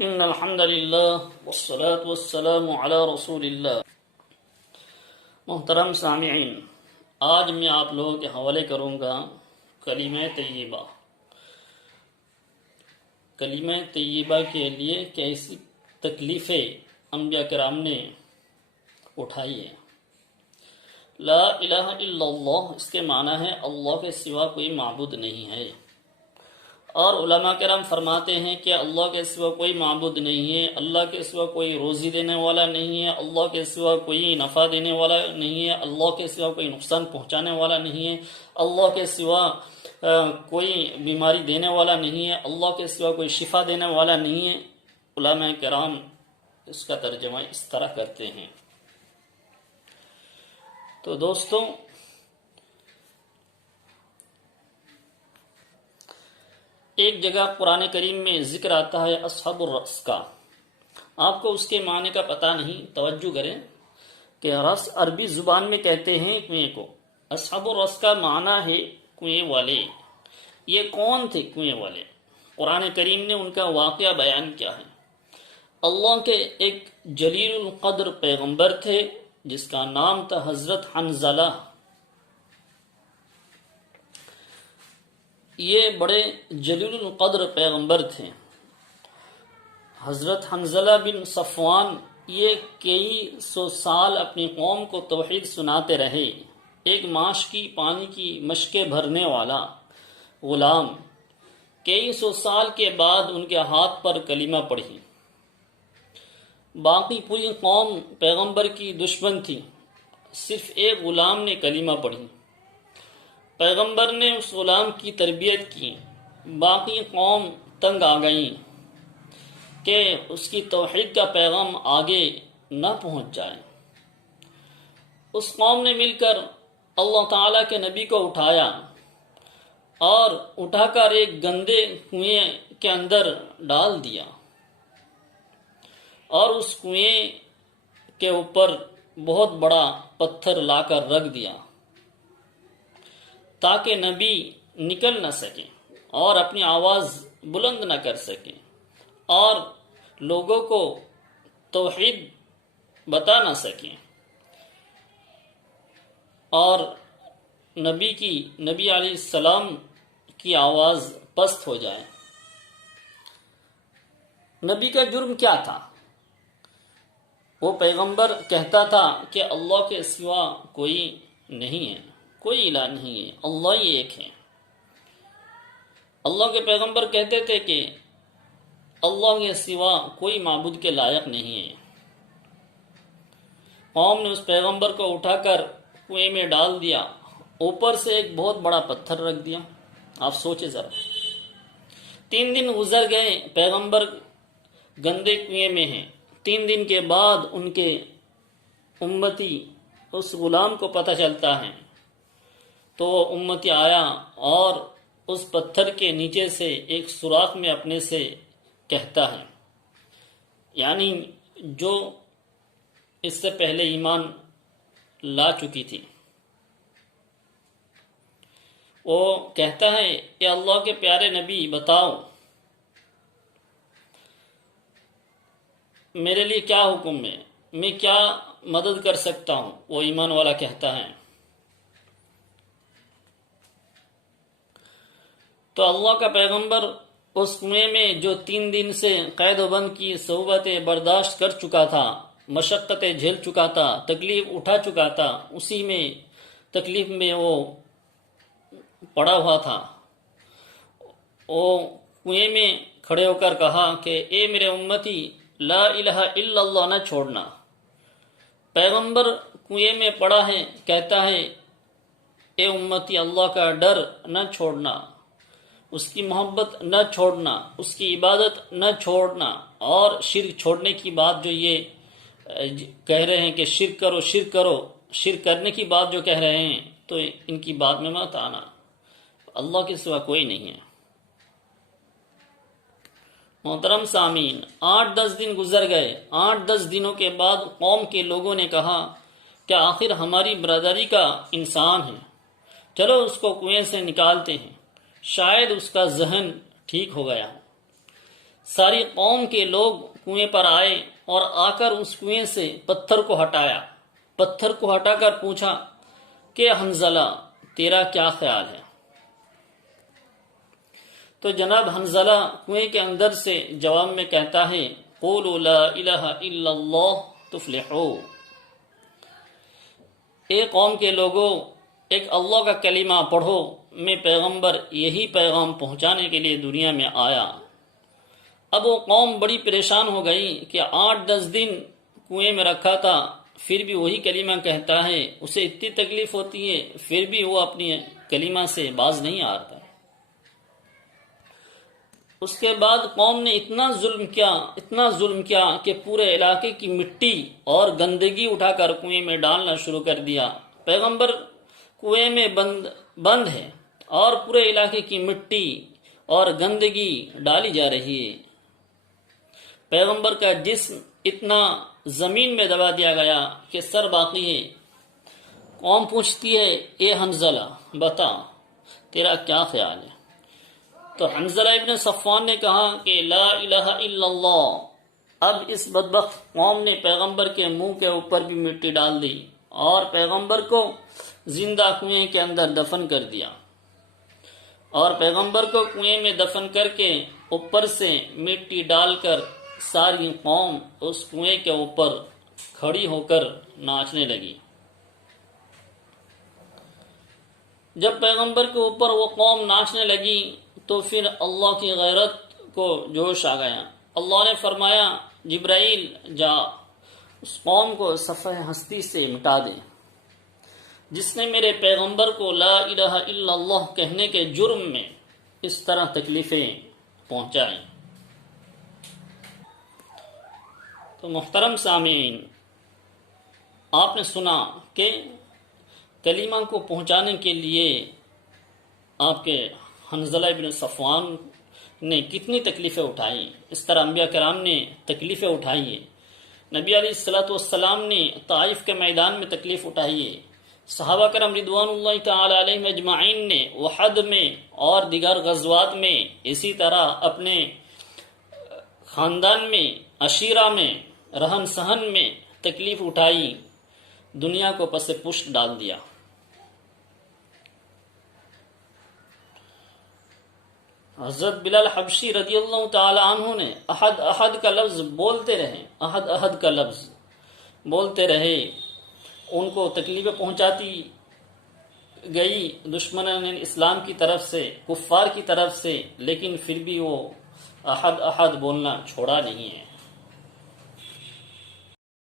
ان الحمد للہ والصلاة والسلام علی رسول اللہ۔ محترم سامعین، آج میں آپ لوگوں کے حوالے کروں گا کلمہ طیبہ۔ کلمہ طیبہ کے لیے کیسی تکلیفیں انبیاء کرام نے اٹھائی ہیں۔ لا الہ الا اللہ، اس کے معنی ہے اللہ کے سوا کوئی معبود نہیں ہے، اور علماء کرام فرماتے ہیں کہ اللہ کے سوا کوئی معبود نہیں ہے، اللہ کے سوا کوئی روزی دینے والا نہیں ہے، اللہ کے سوا کوئی نفع دینے والا نہیں ہے، اللہ کے سوا کوئی نقصان پہنچانے والا نہیں ہے، اللہ کے سوا کوئی بیماری دینے والا نہیں ہے، اللہ کے سوا کوئی شفا دینے والا نہیں ہے۔ علماء کرام اس کا ترجمہ اس طرح کرتے ہیں۔ تو دوستوں، ایک جگہ قرآن کریم میں ذکر آتا ہے اصحاب الرس کا۔ آپ کو اس کے معنی کا پتہ نہیں، توجہ کریں کہ رس عربی زبان میں کہتے ہیں کنویں کو۔ اصحاب الرس کا معنی ہے کنویں والے۔ یہ کون تھے کنویں والے؟ قرآن کریم نے ان کا واقعہ بیان کیا ہے۔ اللہ کے ایک جلیل القدر پیغمبر تھے جس کا نام تھا حضرت حنظلہ۔ یہ بڑے جلیل القدر پیغمبر تھے۔ حضرت حنظلہ بن صفوان یہ کئی سو سال اپنی قوم کو توحید سناتے رہے۔ ایک ماش کی پانی کی مشکیں بھرنے والا غلام، کئی سو سال کے بعد ان کے ہاتھ پر کلمہ پڑھی۔ باقی پوری قوم پیغمبر کی دشمن تھی، صرف ایک غلام نے کلمہ پڑھی۔ پیغمبر نے اس غلام کی تربیت کی، باقی قوم تنگ آ گئی کہ اس کی توحید کا پیغام آگے نہ پہنچ جائے۔ اس قوم نے مل کر اللہ تعالیٰ کے نبی کو اٹھایا اور اٹھا کر ایک گندے کنویں کے اندر ڈال دیا، اور اس کنویں کے اوپر بہت بڑا پتھر لا کر رکھ دیا تاکہ نبی نکل نہ سکے اور اپنی آواز بلند نہ کر سکے اور لوگوں کو توحید بتا نہ سکے، اور نبی علیہ السلام کی آواز پست ہو جائے۔ نبی کا جرم کیا تھا؟ وہ پیغمبر کہتا تھا کہ اللہ کے سوا کوئی نہیں ہے، کوئی الہ نہیں ہے، اللہ ہی ایک ہے۔ اللہ کے پیغمبر کہتے تھے کہ اللہ کے سوا کوئی معبود کے لائق نہیں ہے۔ قوم نے اس پیغمبر کو اٹھا کر کنویں میں ڈال دیا، اوپر سے ایک بہت بڑا پتھر رکھ دیا۔ آپ سوچیں ذرا، 3 دن گزر گئے، پیغمبر گندے کنویں میں ہیں۔ 3 دن کے بعد ان کے امتی اس غلام کو پتہ چلتا ہے، تو وہ امتی آیا اور اس پتھر کے نیچے سے ایک سوراخ میں اپنے سے کہتا ہے، یعنی جو اس سے پہلے ایمان لا چکی تھی، وہ کہتا ہے کہ اللہ کے پیارے نبی بتاؤ میرے لیے کیا حکم ہے، میں کیا مدد کر سکتا ہوں؟ وہ ایمان والا کہتا ہے۔ تو اللہ کا پیغمبر اس کنویں میں جو 3 دن سے قید و بند کی صعوبتیں برداشت کر چکا تھا، مشقتیں جھیل چکا تھا، تکلیف اٹھا چکا تھا، اسی میں تکلیف میں وہ پڑا ہوا تھا۔ وہ کنویں میں کھڑے ہو کر کہا کہ اے میرے امتی، لا الہ الا اللہ نہ چھوڑنا۔ پیغمبر کنویں میں پڑا ہے، کہتا ہے اے امتی، اللہ کا ڈر نہ چھوڑنا، اس کی محبت نہ چھوڑنا، اس کی عبادت نہ چھوڑنا، اور شرک چھوڑنے کی بات جو یہ کہہ رہے ہیں کہ شرک کرو شرک کرو، شرک کرنے کی بات جو کہہ رہے ہیں، تو ان کی بات میں مت آنا، اللہ کے سوا کوئی نہیں ہے۔ محترم سامعین، 8-10 دن گزر گئے۔ 8-10 دنوں کے بعد قوم کے لوگوں نے کہا کہ آخر ہماری برادری کا انسان ہے، چلو اس کو کنویں سے نکالتے ہیں، شاید اس کا ذہن ٹھیک ہو گیا۔ ساری قوم کے لوگ کنویں پر آئے اور آ کر اس کنویں سے پتھر کو ہٹایا. پتھر کو ہٹا کر پوچھا کہ حنظلہ تیرا کیا خیال ہے؟ تو جناب حنظلہ کنویں کے اندر سے جواب میں کہتا ہے قولوا لا الہ الا اللہ تفلحوا. اے قوم کے لوگوں، ایک اللہ کا کلمہ پڑھو. میں پیغمبر یہی پیغام پہنچانے کے لیے دنیا میں آیا. اب وہ قوم بڑی پریشان ہو گئی کہ 8-10 دن کنویں میں رکھا تھا، پھر بھی وہی کلمہ کہتا ہے. اسے اتنی تکلیف ہوتی ہے، پھر بھی وہ اپنی کلمہ سے باز نہیں آ رہا. اس کے بعد قوم نے اتنا ظلم کیا کہ پورے علاقے کی مٹی اور گندگی اٹھا کر کنویں میں ڈالنا شروع کر دیا. پیغمبر کنویں میں بند ہے اور پورے علاقے کی مٹی اور گندگی ڈالی جا رہی ہے. پیغمبر کا جسم اتنا زمین میں دبا دیا گیا کہ سر باقی ہے. قوم پوچھتی ہے اے حنظلہ بتا تیرا کیا خیال ہے؟ تو حنظلہ ابن صفوان نے کہا کہ لا الہ الا اللہ. اب اس بدبخت قوم نے پیغمبر کے منہ کے اوپر بھی مٹی ڈال دی اور پیغمبر کو زندہ کنویں کے اندر دفن کر دیا. اور پیغمبر کو کنویں میں دفن کر کے اوپر سے مٹی ڈال کر ساری قوم اس کنویں کے اوپر کھڑی ہو کر ناچنے لگی. جب پیغمبر کے اوپر وہ قوم ناچنے لگی تو پھر اللہ کی غیرت کو جوش آ گیا. اللہ نے فرمایا جبرائیل جا اس قوم کو صفحہ ہستی سے مٹا دے جس نے میرے پیغمبر کو لا الہ الا اللہ کہنے کے جرم میں اس طرح تکلیفیں پہنچائیں. تو محترم سامعین، آپ نے سنا کہ کلمہ کو پہنچانے کے لیے آپ کے حنظلہ ابن صفوان نے کتنی تکلیفیں اٹھائی. اس طرح انبیاء کرام نے تکلیفیں اٹھائی ہیں. نبی علیہ الصلوۃ والسلام نے طائف کے میدان میں تکلیف اٹھائی ہے. صحابہ کرام رضوان اللہ تعالی علیہم اجمعین نے احد میں اور دیگر غزوات میں اسی طرح اپنے خاندان میں، عشیرہ میں، رہن سہن میں تکلیف اٹھائی، دنیا کو پس پشت ڈال دیا. حضرت بلال حبشی رضی اللہ تعالی عنہ نے احد احد کا لفظ بولتے رہے، احد احد کا لفظ بولتے رہے. ان کو تکلیفیں پہنچاتی گئی دشمنان اسلام کی طرف سے، کفار کی طرف سے، لیکن پھر بھی وہ احد احد بولنا چھوڑا نہیں ہے.